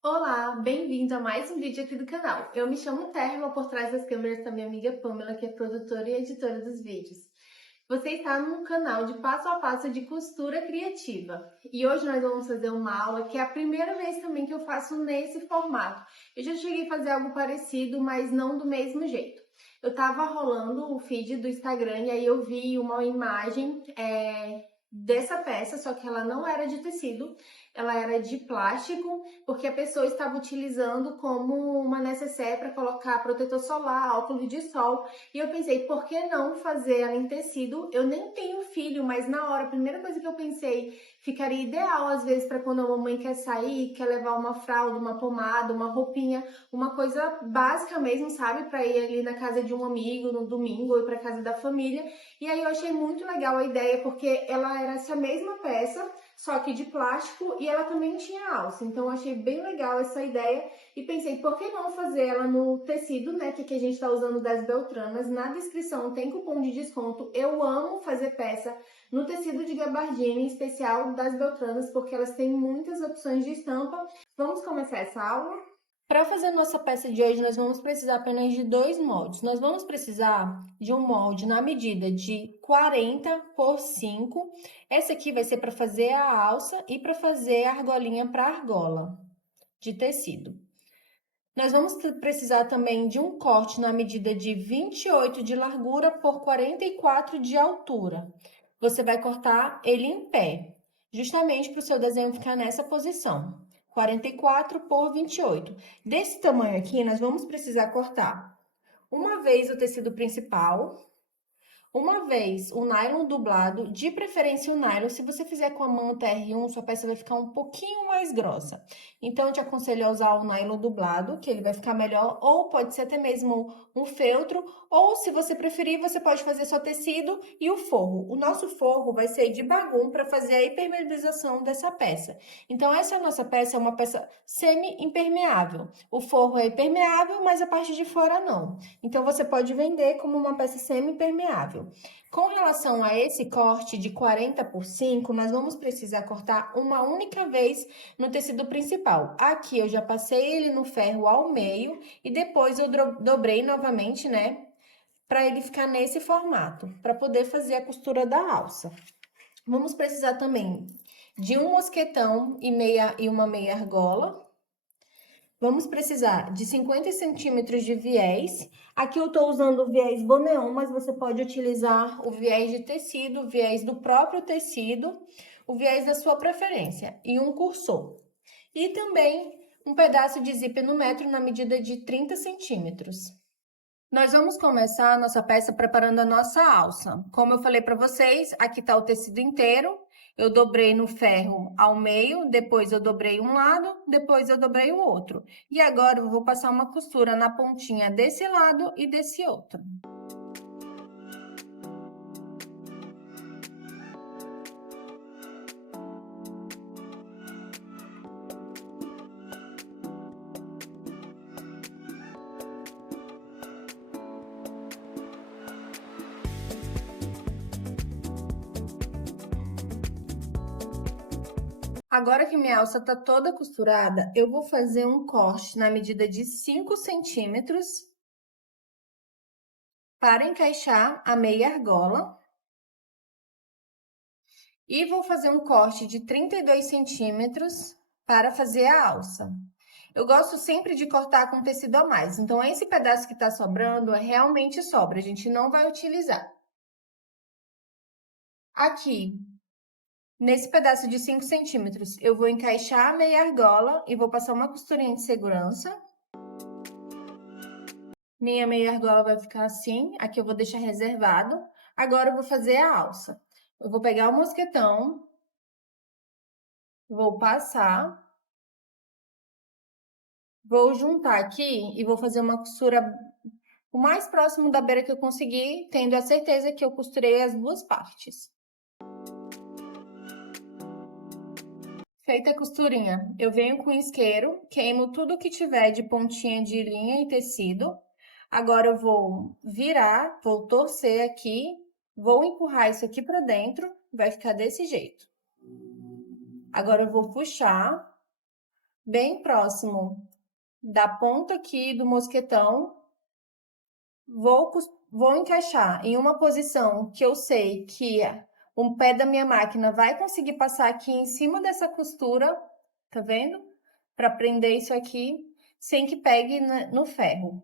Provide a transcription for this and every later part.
Olá, bem-vindo a mais um vídeo aqui do canal. Eu me chamo Thelma, por trás das câmeras está minha amiga Pamela, que é produtora e editora dos vídeos. Você está num canal de passo a passo de costura criativa. E hoje nós vamos fazer uma aula que é a primeira vez também que eu faço nesse formato. Eu já cheguei a fazer algo parecido, mas não do mesmo jeito. Eu estava rolando o feed do Instagram e aí eu vi uma imagem dessa peça, só que ela não era de tecido, ela era de plástico, porque a pessoa estava utilizando como uma necessaire para colocar protetor solar, óculos de sol. E eu pensei, por que não fazer ela em tecido? Eu nem tenho filho, mas na hora, a primeira coisa que eu pensei, ficaria ideal às vezes para quando a mamãe quer sair, quer levar uma fralda, uma pomada, uma roupinha, uma coisa básica mesmo, sabe? Para ir ali na casa de um amigo no domingo ou para casa da família. E aí eu achei muito legal a ideia, porque ela era essa mesma peça, só que de plástico, e ela também tinha alça. Então eu achei bem legal essa ideia e pensei, por que não fazer ela no tecido, né, que a gente está usando das Beltranas. Na descrição tem cupom de desconto. Eu amo fazer peça no tecido de gabardine, em especial das Beltranas, porque elas têm muitas opções de estampa. Vamos começar essa aula? Para fazer nossa peça de hoje, nós vamos precisar apenas de dois moldes. Nós vamos precisar de um molde na medida de 40 por 5. Essa aqui vai ser para fazer a alça e para fazer a argolinha para argola de tecido. Nós vamos precisar também de um corte na medida de 28 de largura por 44 de altura. Você vai cortar ele em pé, justamente para o seu desenho ficar nessa posição. 44 por 28. Desse tamanho aqui, nós vamos precisar cortar uma vez o tecido principal, uma vez o nylon dublado, de preferência o nylon. Se você fizer com a manta R1, sua peça vai ficar um pouquinho mais grossa. Então, eu te aconselho a usar o nylon dublado, que ele vai ficar melhor, ou pode ser até mesmo um feltro, ou se você preferir, você pode fazer só tecido e o forro. O nosso forro vai ser de bagum para fazer a impermeabilização dessa peça. Então, essa nossa peça é uma peça semi-impermeável. O forro é impermeável, mas a parte de fora não. Então, você pode vender como uma peça semi-impermeável. Com relação a esse corte de 40 por 5, nós vamos precisar cortar uma única vez no tecido principal. Aqui eu já passei ele no ferro ao meio e depois eu dobrei novamente, né? Para ele ficar nesse formato, para poder fazer a costura da alça. Vamos precisar também de um mosquetão e uma meia argola. Vamos precisar de 50 centímetros de viés. Aqui eu estou usando o viés Boneon, mas você pode utilizar o viés de tecido, o viés do próprio tecido, o viés da sua preferência e um cursor. E também um pedaço de zíper no metro na medida de 30 centímetros. Nós vamos começar a nossa peça preparando a nossa alça. Como eu falei para vocês, aqui está o tecido inteiro. Eu dobrei no ferro ao meio, depois eu dobrei um lado, depois eu dobrei o outro. E agora eu vou passar uma costura na pontinha desse lado e desse outro. Agora que minha alça tá toda costurada, eu vou fazer um corte na medida de 5 centímetros para encaixar a meia argola. E vou fazer um corte de 32 centímetros para fazer a alça. Eu gosto sempre de cortar com tecido a mais, então esse pedaço que tá sobrando realmente sobra, a gente não vai utilizar. Aqui, nesse pedaço de 5 centímetros, eu vou encaixar a meia argola e vou passar uma costurinha de segurança. Minha meia argola vai ficar assim, aqui eu vou deixar reservado. Agora eu vou fazer a alça. Eu vou pegar o mosquetão, vou passar, vou juntar aqui e vou fazer uma costura o mais próximo da beira que eu conseguir, tendo a certeza que eu costurei as duas partes. Feita a costurinha, eu venho com o isqueiro, queimo tudo que tiver de pontinha de linha e tecido. Agora eu vou virar, vou torcer aqui, vou empurrar isso aqui pra dentro, vai ficar desse jeito. Agora eu vou puxar, bem próximo da ponta aqui do mosquetão. Vou encaixar em uma posição que eu sei que um pé da minha máquina vai conseguir passar aqui em cima dessa costura, tá vendo? Para prender isso aqui, sem que pegue no ferro.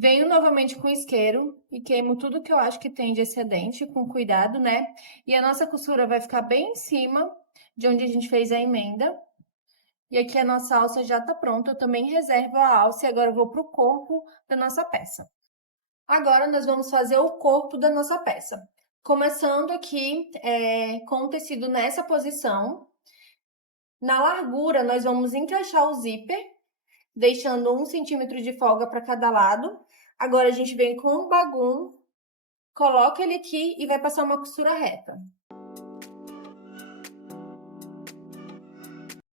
Venho novamente com o isqueiro e queimo tudo que eu acho que tem de excedente, com cuidado, né? E a nossa costura vai ficar bem em cima de onde a gente fez a emenda. E aqui a nossa alça já tá pronta, eu também reservo a alça e agora eu vou pro corpo da nossa peça. Agora nós vamos fazer o corpo da nossa peça. Começando aqui com o tecido nessa posição. Na largura, nós vamos encaixar o zíper, deixando 1 centímetro de folga para cada lado. Agora a gente vem com o bagum, coloca ele aqui e vai passar uma costura reta.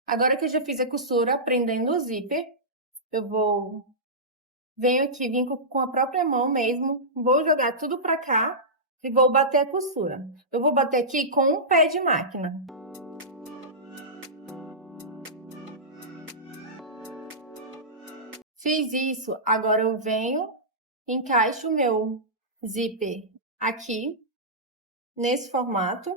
Agora que eu já fiz a costura prendendo o zíper, eu venho aqui, vim com a própria mão mesmo, vou jogar tudo pra cá e vou bater a costura. Eu vou bater aqui com um pé de máquina. Fiz isso, agora eu venho, encaixo o meu zíper aqui, nesse formato.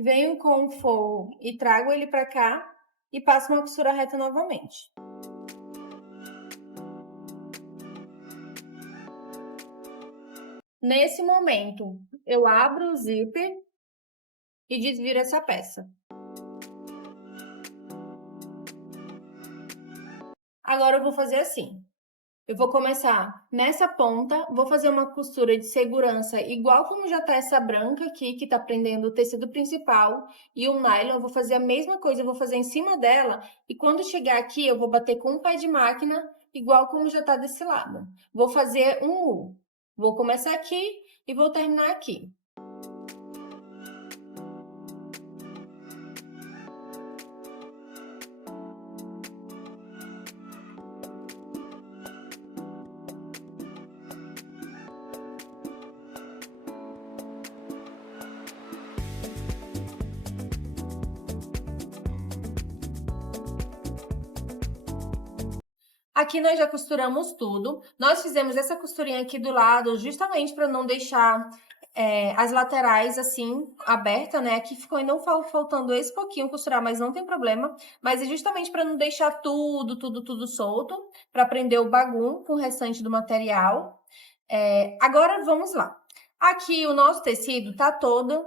Venho com o forro e trago ele pra cá e passo uma costura reta novamente. Nesse momento, eu abro o zíper e desviro essa peça. Agora eu vou fazer assim. Eu vou começar nessa ponta, vou fazer uma costura de segurança igual como já tá essa branca aqui, que tá prendendo o tecido principal e o nylon. Eu vou fazer a mesma coisa, eu vou fazer em cima dela e quando chegar aqui eu vou bater com um pé de máquina igual como já tá desse lado. Vou fazer um U. Vou começar aqui e vou terminar aqui. Aqui nós já costuramos tudo. Nós fizemos essa costurinha aqui do lado justamente para não deixar as laterais assim, aberta, né? Aqui ficou ainda faltando esse pouquinho costurar, mas não tem problema. Mas é justamente para não deixar tudo solto, para prender o bagum com o restante do material. Agora vamos lá. Aqui o nosso tecido tá todo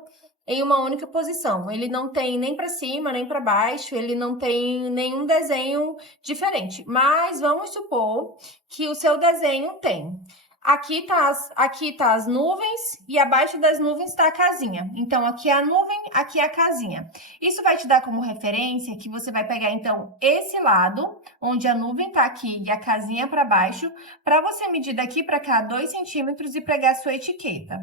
em uma única posição. Ele não tem nem para cima, nem para baixo, ele não tem nenhum desenho diferente. Mas vamos supor que o seu desenho tem. Aqui tá as nuvens e abaixo das nuvens tá a casinha. Então, aqui é a nuvem, aqui é a casinha. Isso vai te dar como referência que você vai pegar, então, esse lado, onde a nuvem tá aqui e a casinha para baixo, para você medir daqui para cá 2 centímetros e pregar a sua etiqueta.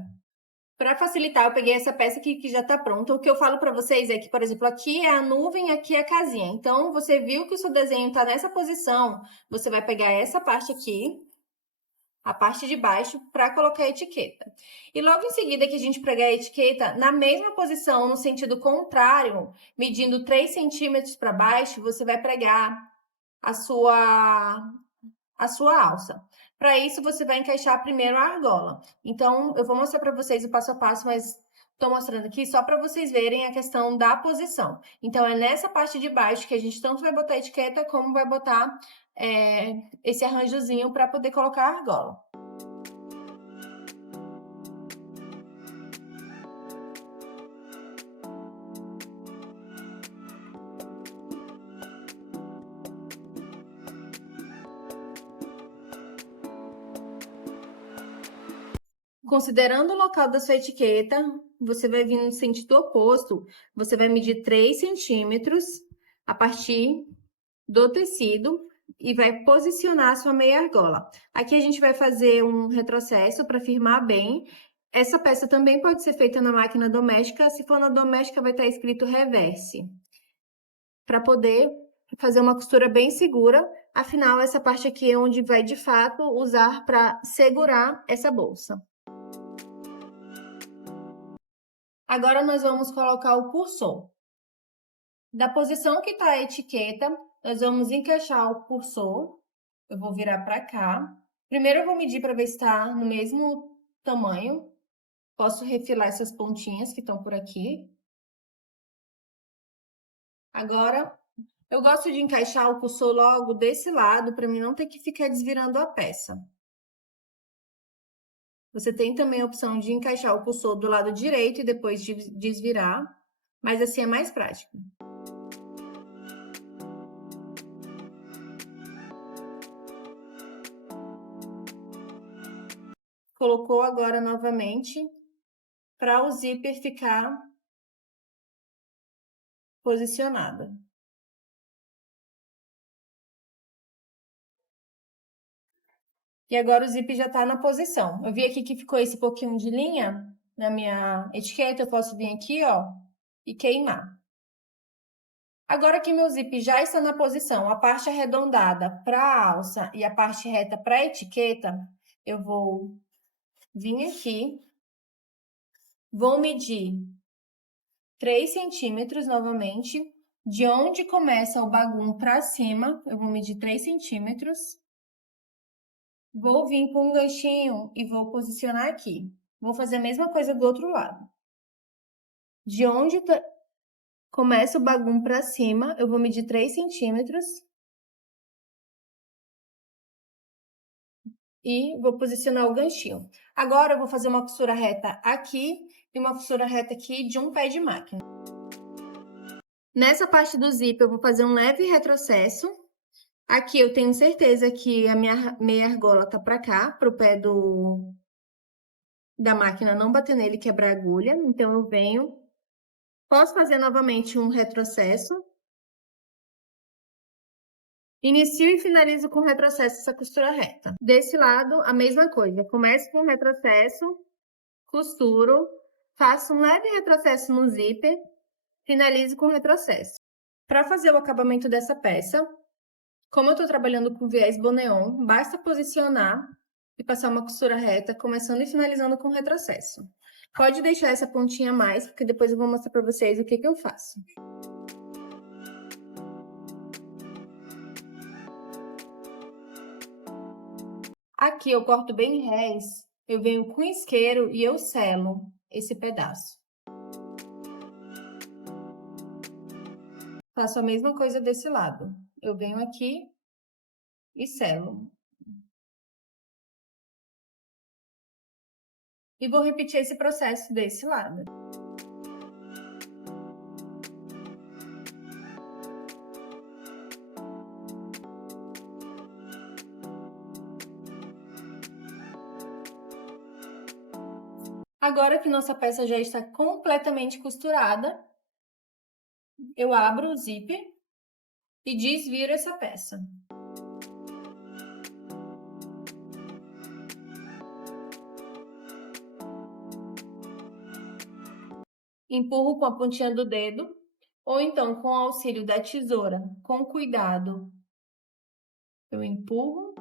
Para facilitar, eu peguei essa peça aqui que já está pronta. O que eu falo para vocês é que, por exemplo, aqui é a nuvem, aqui é a casinha. Então, você viu que o seu desenho está nessa posição, você vai pegar essa parte aqui, a parte de baixo, para colocar a etiqueta. E logo em seguida que a gente pregar a etiqueta, na mesma posição, no sentido contrário, medindo 3 centímetros para baixo, você vai pregar a sua alça. Para isso, você vai encaixar primeiro a argola. Então, eu vou mostrar para vocês o passo a passo, mas estou mostrando aqui só para vocês verem a questão da posição. Então, é nessa parte de baixo que a gente tanto vai botar a etiqueta, como vai botar esse arranjozinho para poder colocar a argola. Considerando o local da sua etiqueta, você vai vir no sentido oposto. Você vai medir 3 centímetros a partir do tecido e vai posicionar a sua meia argola. Aqui a gente vai fazer um retrocesso para firmar bem. Essa peça também pode ser feita na máquina doméstica. Se for na doméstica, vai estar escrito reverse. Para poder fazer uma costura bem segura. Afinal, essa parte aqui é onde vai, de fato, usar para segurar essa bolsa. Agora nós vamos colocar o cursor. Da posição que está a etiqueta, nós vamos encaixar o cursor. Eu vou virar para cá. Primeiro eu vou medir para ver se está no mesmo tamanho. Posso refilar essas pontinhas que estão por aqui. Agora, eu gosto de encaixar o cursor logo desse lado, para mim não ter que ficar desvirando a peça. Você tem também a opção de encaixar o cursor do lado direito e depois desvirar, mas assim é mais prático. Colocou agora novamente para o zíper ficar posicionado. E agora o zíper já está na posição. Eu vi aqui que ficou esse pouquinho de linha na minha etiqueta, eu posso vir aqui, ó, e queimar. Agora que meu zíper já está na posição, a parte arredondada para a alça e a parte reta para a etiqueta, eu vou vir aqui, vou medir 3 centímetros novamente, de onde começa o bagum para cima, eu vou medir 3 centímetros. Vou vir com um ganchinho e vou posicionar aqui. Vou fazer a mesma coisa do outro lado. De onde começa o bagum para cima, eu vou medir 3 centímetros. E vou posicionar o ganchinho. Agora eu vou fazer uma costura reta aqui e uma costura reta aqui de um pé de máquina. Nessa parte do zíper eu vou fazer um leve retrocesso. Aqui eu tenho certeza que a minha meia argola tá para cá, pro pé da máquina não bater nele e quebrar a agulha. Então eu venho, posso fazer novamente um retrocesso. Inicio e finalizo com retrocesso essa costura reta. Desse lado, a mesma coisa. Começo com retrocesso, costuro, faço um leve retrocesso no zíper, finalizo com retrocesso. Para fazer o acabamento dessa peça, como eu estou trabalhando com viés boneon, basta posicionar e passar uma costura reta, começando e finalizando com retrocesso. Pode deixar essa pontinha a mais, porque depois eu vou mostrar para vocês o que eu faço. Aqui eu corto bem rés, eu venho com isqueiro e eu selo esse pedaço. Faço a mesma coisa desse lado. Eu venho aqui e selo. E vou repetir esse processo desse lado. Agora que nossa peça já está completamente costurada, eu abro o zíper e desviro essa peça. Empurro com a pontinha do dedo, ou então com o auxílio da tesoura, com cuidado. Eu empurro.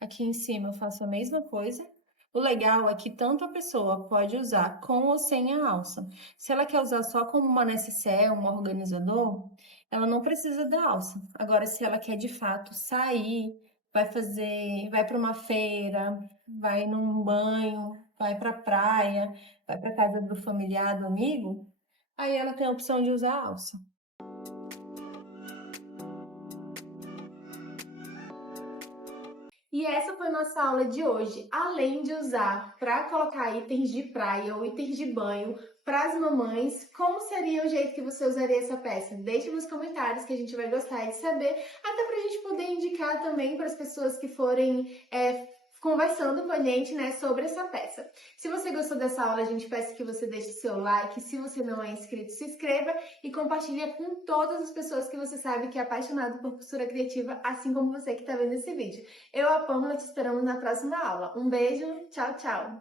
Aqui em cima eu faço a mesma coisa. O legal é que tanto a pessoa pode usar com ou sem a alça. Se ela quer usar só como uma necessaire, um organizador, ela não precisa da alça. Agora, se ela quer de fato sair, vai para uma feira, vai num banho, vai para a praia, vai para casa do familiar, do amigo, aí ela tem a opção de usar a alça. E essa foi nossa aula de hoje. Além de usar para colocar itens de praia ou itens de banho para as mamães, como seria o jeito que você usaria essa peça? Deixe nos comentários que a gente vai gostar de saber, até para a gente poder indicar também para as pessoas que forem conversando com a gente, né, sobre essa peça. Se você gostou dessa aula, a gente peça que você deixe seu like. Se você não é inscrito, se inscreva e compartilhe com todas as pessoas que você sabe que é apaixonado por costura criativa, assim como você que está vendo esse vídeo. Eu, a Pâmela, te esperamos na próxima aula. Um beijo, tchau, tchau!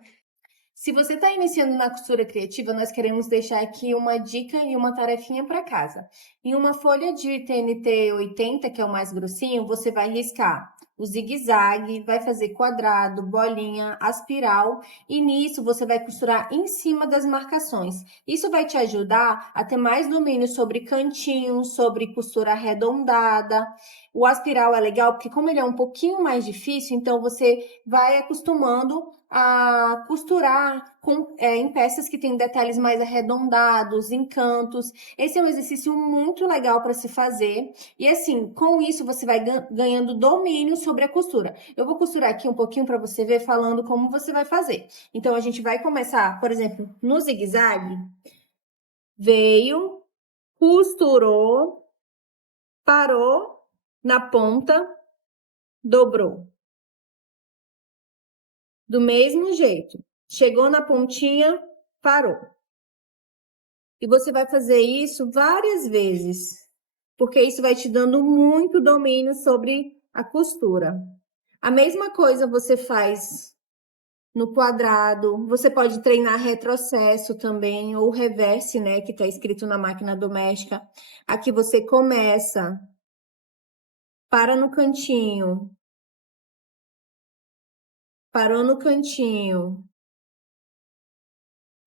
Se você está iniciando na costura criativa, nós queremos deixar aqui uma dica e uma tarefinha para casa. Em uma folha de TNT 80, que é o mais grossinho, você vai riscar o zigue-zague, vai fazer quadrado, bolinha, aspiral, e nisso você vai costurar em cima das marcações. Isso vai te ajudar a ter mais domínio sobre cantinhos, sobre costura arredondada. O aspiral é legal porque como ele é um pouquinho mais difícil, então você vai acostumando a costurar em peças que têm detalhes mais arredondados, em cantos. Esse é um exercício muito legal para se fazer. E assim, com isso você vai ganhando domínio sobre a costura. Eu vou costurar aqui um pouquinho para você ver falando como você vai fazer. Então, a gente vai começar, por exemplo, no zigue-zague. Veio, costurou, parou na ponta, dobrou. Do mesmo jeito. Chegou na pontinha, parou. E você vai fazer isso várias vezes, porque isso vai te dando muito domínio sobre a costura. A mesma coisa você faz no quadrado. Você pode treinar retrocesso também, ou reverse, né, que está escrito na máquina doméstica. Aqui você começa, para no cantinho, parou no cantinho,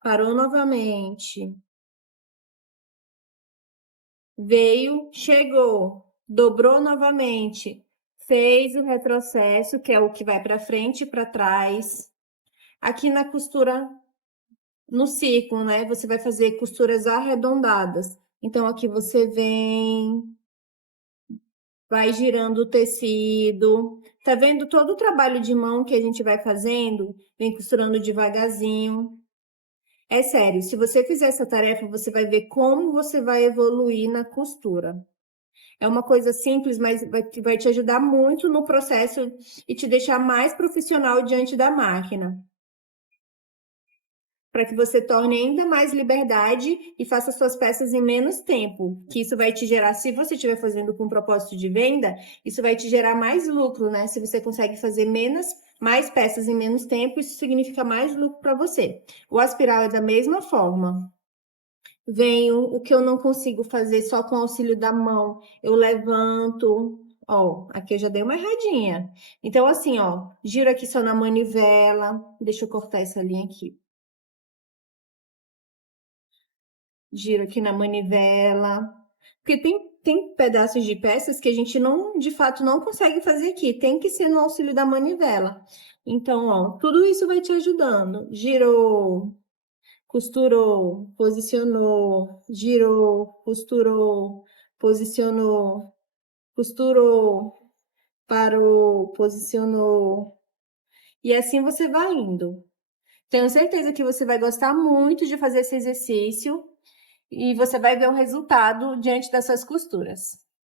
parou novamente, veio, chegou, dobrou novamente, fez o retrocesso, que é o que vai para frente e para trás. Aqui na costura, no círculo, né, você vai fazer costuras arredondadas. Então, aqui você vem, vai girando o tecido. Tá vendo todo o trabalho de mão que a gente vai fazendo? Vem costurando devagarzinho. É sério, se você fizer essa tarefa, você vai ver como você vai evoluir na costura. É uma coisa simples, mas vai te ajudar muito no processo e te deixar mais profissional diante da máquina. Para que você torne ainda mais liberdade e faça suas peças em menos tempo. Que isso vai te gerar, se você estiver fazendo com propósito de venda, isso vai te gerar mais lucro, né? Se você consegue fazer mais peças em menos tempo, isso significa mais lucro para você. O aspiral é da mesma forma. Venho, o que eu não consigo fazer só com o auxílio da mão, eu levanto. Ó, aqui eu já dei uma erradinha. Então, assim, ó, giro aqui só na manivela. Deixa eu cortar essa linha aqui. Giro aqui na manivela. Porque tem pedaços de peças que a gente não, de fato, não consegue fazer aqui. Tem que ser no auxílio da manivela. Então, ó, tudo isso vai te ajudando. Girou, costurou, posicionou, girou, costurou, posicionou, costurou, parou, posicionou. E assim você vai indo. Tenho certeza que você vai gostar muito de fazer esse exercício e você vai ver o resultado diante das suas costuras.